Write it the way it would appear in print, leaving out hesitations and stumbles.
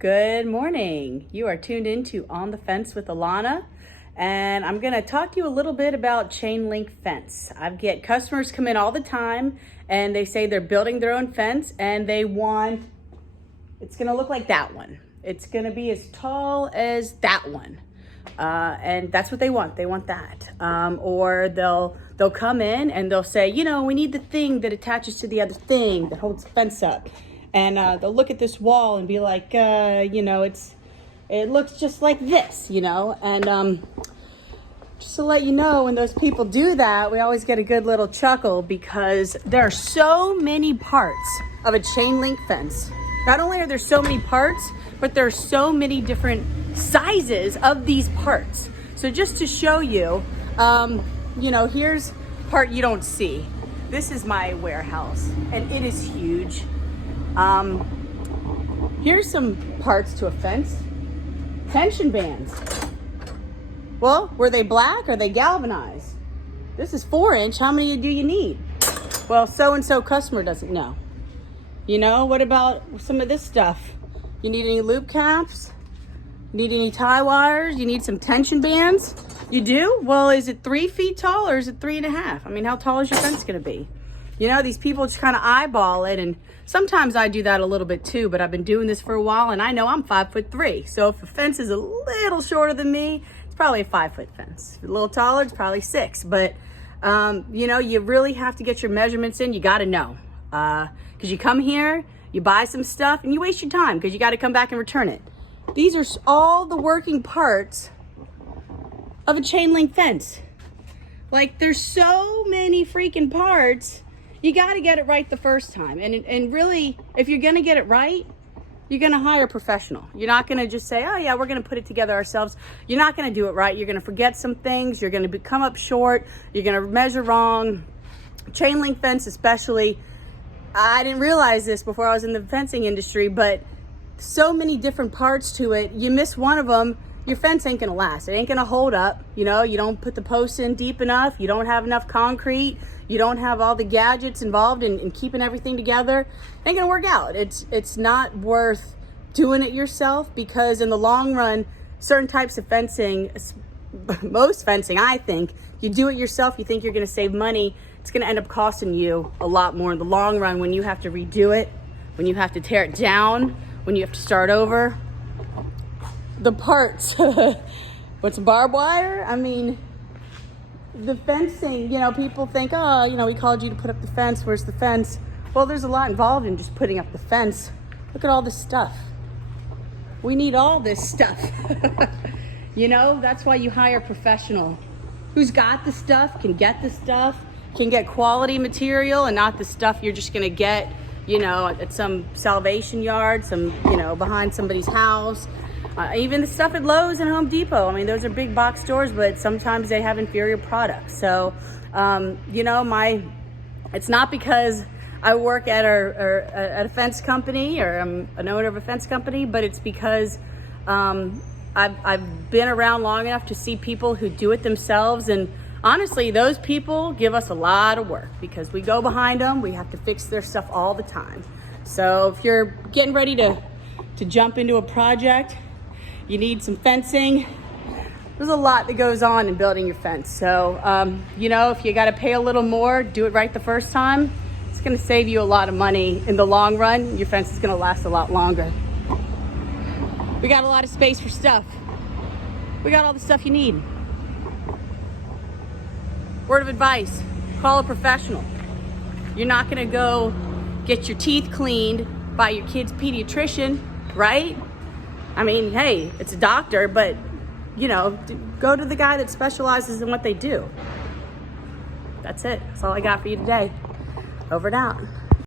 Good morning. You are tuned into On the Fence with Alana, and I'm going to talk to you a little bit about chain link fence. I get customers come in all the time and they say they're building their own fence and they want, it's going to look like that one. It's going to be as tall as that one. And that's what they want. They want that. Or they'll come in and they'll say, we need the thing that attaches to the other thing that holds the fence up. And they'll look at this wall and be like, it looks just like this, And just to let you know, when those people do that, we always get a good little chuckle because there are so many parts of a chain link fence. Not only are there so many parts, but there are so many different sizes of these parts. So just to show you, here's part you don't see. This is my warehouse and it is huge. Here's some parts to a fence. Tension bands. Well, were they black or they galvanized? This is 4-inch. How many do you need? Well, so-and-so customer doesn't know. What about some of this stuff? You need any loop caps? Need any tie wires? You need some tension bands? You do? Well, is it 3 feet tall or is it 3.5? I mean, how tall is your fence gonna be? These people just kind of eyeball it, and sometimes I do that a little bit too, but I've been doing this for a while and I know I'm 5'3". So if the fence is a little shorter than me, it's probably a 5-foot fence. If it's a little taller, it's probably 6. But, you really have to get your measurements in. You got to know. Because you come here, you buy some stuff, and you waste your time because you got to come back and return it. These are all the working parts of a chain link fence. Like, there's so many freaking parts. You got to get it right the first time. And really, if you're going to get it right, you're going to hire a professional. You're not going to just say, oh yeah, we're going to put it together ourselves. You're not going to do it right. You're going to forget some things. You're going to come up short. You're going to measure wrong. Chain link fence especially. I didn't realize this before I was in the fencing industry, but so many different parts to it. You miss one of them, your fence ain't gonna last. It ain't gonna hold up. You don't put the posts in deep enough. You don't have enough concrete. You don't have all the gadgets involved in keeping everything together. It ain't gonna work out. It's not worth doing it yourself because in the long run, certain types of fencing, most fencing, I think, you do it yourself, you think you're gonna save money. It's gonna end up costing you a lot more in the long run when you have to redo it, when you have to tear it down, when you have to start over. The parts, what's barbed wire? I mean, the fencing, people think, oh, we called you to put up the fence. Where's the fence? Well, there's a lot involved in just putting up the fence. Look at all this stuff. We need all this stuff. That's why you hire a professional who's got the stuff, can get the stuff, can get quality material and not the stuff you're just gonna get, at some Salvation Yard, behind somebody's house. Even the stuff at Lowe's and Home Depot. I mean, those are big box stores, but sometimes they have inferior products. So, it's not because I work at a fence company or I'm an owner of a fence company, but it's because I've been around long enough to see people who do it themselves. And honestly, those people give us a lot of work because we go behind them. We have to fix their stuff all the time. So if you're getting ready to jump into a project, you need some fencing. There's a lot that goes on in building your fence. So, if you got to pay a little more, do it right the first time. It's going to save you a lot of money in the long run. Your fence is going to last a lot longer. We got a lot of space for stuff. We got all the stuff you need. Word of advice, call a professional. You're not going to go get your teeth cleaned by your kid's pediatrician, right? I mean, hey, it's a doctor, but, go to the guy that specializes in what they do. That's it. That's all I got for you today. Over and out.